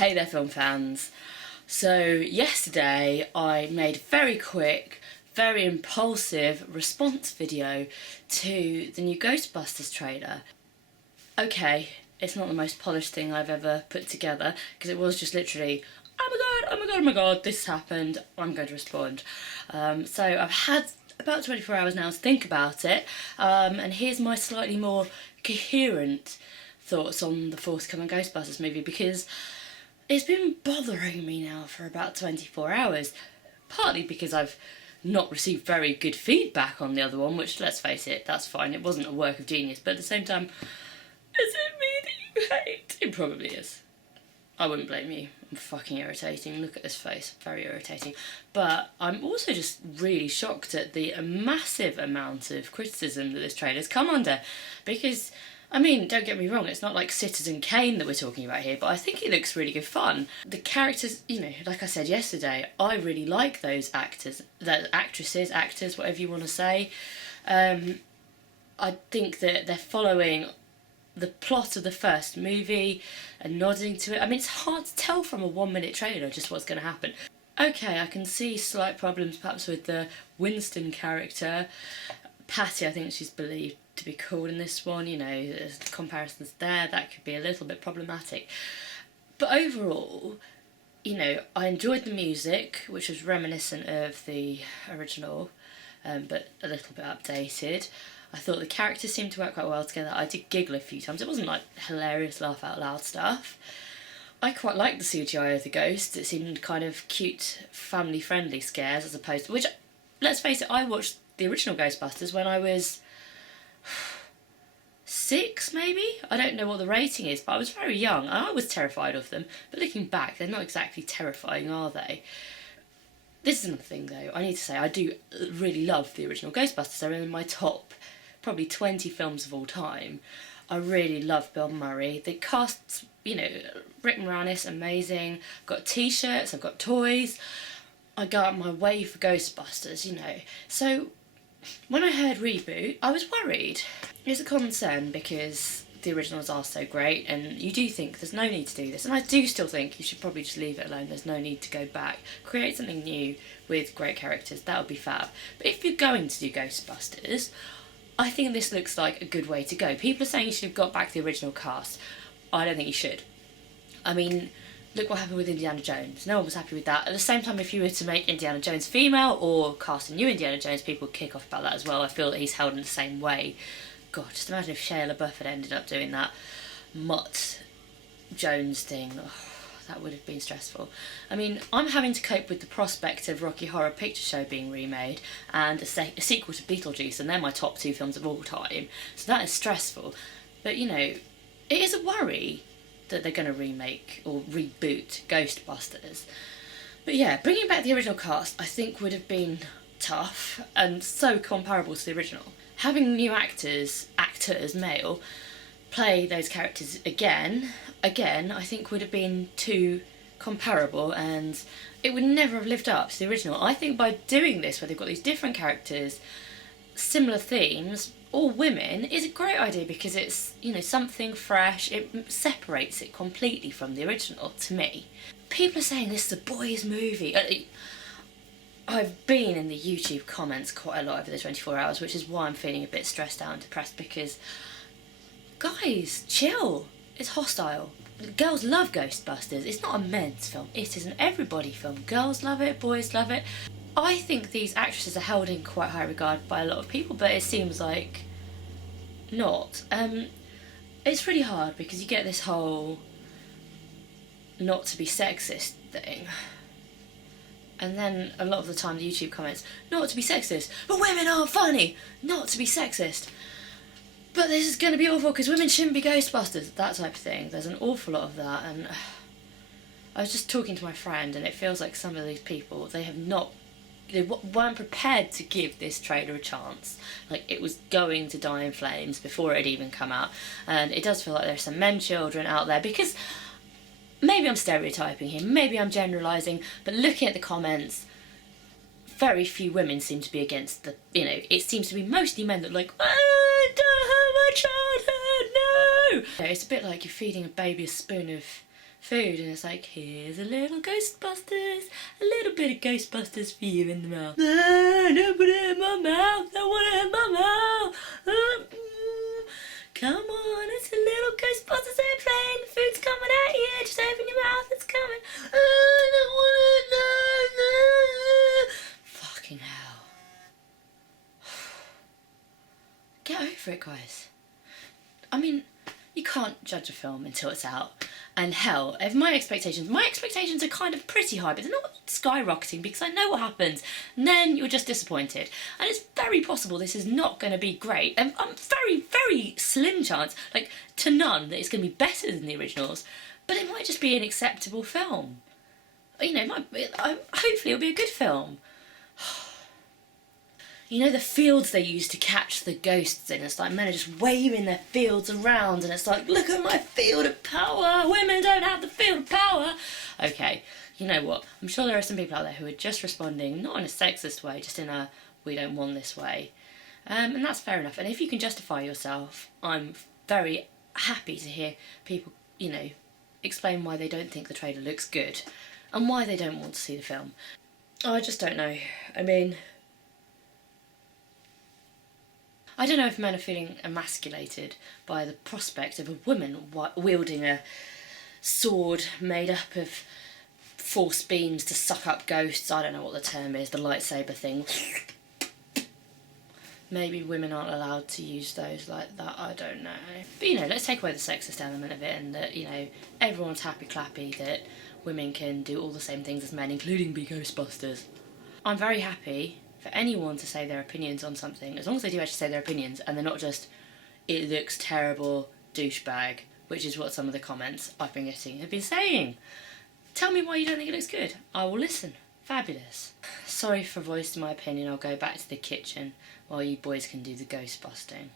Hey there film fans. So yesterday I made a very quick, very impulsive response video to the new Ghostbusters trailer. Okay, it's not the most polished thing I've ever put together because it was just literally, oh my god, oh my god, oh my god, this happened, I'm going to respond. So I've had about 24 hours now to think about it, and here's my slightly more coherent thoughts on the forthcoming Ghostbusters movie, because it's been bothering me now for about 24 hours, partly because I've not received very good feedback on the other one, which, let's face it, that's fine, it wasn't a work of genius, but at the same time, is it me that you hate? It probably is. I wouldn't blame you. I'm fucking irritating. Look at this face. Very irritating. But I'm also just really shocked at the massive amount of criticism that this trailer's come under. Because, I mean, don't get me wrong, it's not like Citizen Kane that we're talking about here, but I think it looks really good fun. The characters, you know, like I said yesterday, I really like those actors, actresses, actors, whatever you want to say. I think that they're following the plot of the first movie and nodding to it. I mean, it's hard to tell from a 1-minute trailer just what's going to happen. Okay, I can see slight problems perhaps with the Winston character. Patty, I think she's believed to be called in this one, you know, there's comparisons there, that could be a little bit problematic. But overall, you know, I enjoyed the music, which was reminiscent of the original, but a little bit updated. I thought the characters seemed to work quite well together. I did giggle a few times. It wasn't like hilarious laugh out loud stuff. I quite liked the CGI of the ghosts. It seemed kind of cute, family friendly scares as opposed to, which, let's face it, I watched the original Ghostbusters when I was 6 maybe? I don't know what the rating is, but I was very young and I was terrified of them. But looking back, they're not exactly terrifying, are they? This is another thing though, I need to say, I do really love the original Ghostbusters. They're in my top probably 20 films of all time. I really love Bill Murray. The cast, you know, Rick Moranis, amazing. I've got t-shirts, I've got toys. I go out my way for Ghostbusters, you know. So when I heard reboot, I was worried. It's a concern because the originals are so great and you do think there's no need to do this. And I do still think you should probably just leave it alone. There's no need to go back. Create something new with great characters. That would be fab. But if you're going to do Ghostbusters, I think this looks like a good way to go. People are saying you should have got back the original cast. I don't think you should. I mean, look what happened with Indiana Jones. No one was happy with that. At the same time, if you were to make Indiana Jones female or cast a new Indiana Jones, people would kick off about that as well. I feel that he's held in the same way. God, just imagine if Shia LaBeouf had ended up doing that Mutt Jones thing. Oh, that would have been stressful. I mean, I'm having to cope with the prospect of Rocky Horror Picture Show being remade and a sequel to Beetlejuice, and they're my top 2 films of all time. So that is stressful. But, you know, it is a worry that they're going to remake or reboot Ghostbusters. But yeah, bringing back the original cast I think would have been tough and so comparable to the original. Having new actors, male, play those characters again, I think would have been too comparable and it would never have lived up to the original. I think by doing this, where they've got these different characters, similar themes, all women, is a great idea because it's, you know, something fresh. It separates it completely from the original, to me. People are saying this is a boys' movie. I've been in the YouTube comments quite a lot over the 24 hours, which is why I'm feeling a bit stressed out and depressed because, guys, chill. It's hostile. Girls love Ghostbusters. It's not a men's film. It is an everybody film. Girls love it, boys love it. I think these actresses are held in quite high regard by a lot of people, but it seems like not. It's really hard because you get this whole not to be sexist thing. And then a lot of the time the YouTube comments, not to be sexist, but women aren't funny, not to be sexist. But this is going to be awful because women shouldn't be Ghostbusters, that type of thing. There's an awful lot of that, and I was just talking to my friend and it feels like some of these people, they weren't prepared to give this trailer a chance. Like, it was going to die in flames before it had even come out. And it does feel like there's some men children out there because maybe I'm stereotyping here, maybe I'm generalising, but looking at the comments, very few women seem to be against the, you know, it seems to be mostly men that are like, I don't have a childhood, no! It's a bit like you're feeding a baby a spoon of food, and it's like, here's a little Ghostbusters, a little bit of Ghostbusters for you in the mouth. Don't put it in my mouth, I want it in my mouth. Come on, it's a little Ghostbusters airplane, the food's coming at you, just open your mouth, it's coming. I don't want it, no. Fucking hell. Get over it, guys. I mean, you can't judge a film until it's out. And hell, if my expectations are kind of pretty high, but they're not skyrocketing because I know what happens. And then you're just disappointed. And it's very possible this is not going to be great. And I'm very, very slim chance, like to none, that it's going to be better than the originals. But it might just be an acceptable film. You know, hopefully it'll be a good film. You know the fields they use to catch the ghosts in? It's like men are just waving their fields around and it's like, look at my field of power, women don't have the field of power. Okay, you know what? I'm sure there are some people out there who are just responding, not in a sexist way, just in a we don't want this way. And that's fair enough. And if you can justify yourself, I'm very happy to hear people, you know, explain why they don't think the trailer looks good and why they don't want to see the film. I just don't know. I mean, I don't know if men are feeling emasculated by the prospect of a woman wielding a sword made up of force beams to suck up ghosts. I don't know what the term is, the lightsaber thing. Maybe women aren't allowed to use those like that, I don't know. But you know, let's take away the sexist element of it and that, you know, everyone's happy clappy that women can do all the same things as men, including be Ghostbusters. I'm very happy for anyone to say their opinions on something, as long as they do actually say their opinions and they're not just, it looks terrible, douchebag, which is what some of the comments I've been getting have been saying. Tell me why you don't think it looks good. I will listen. Fabulous. Sorry for voicing my opinion, I'll go back to the kitchen while you boys can do the ghost busting.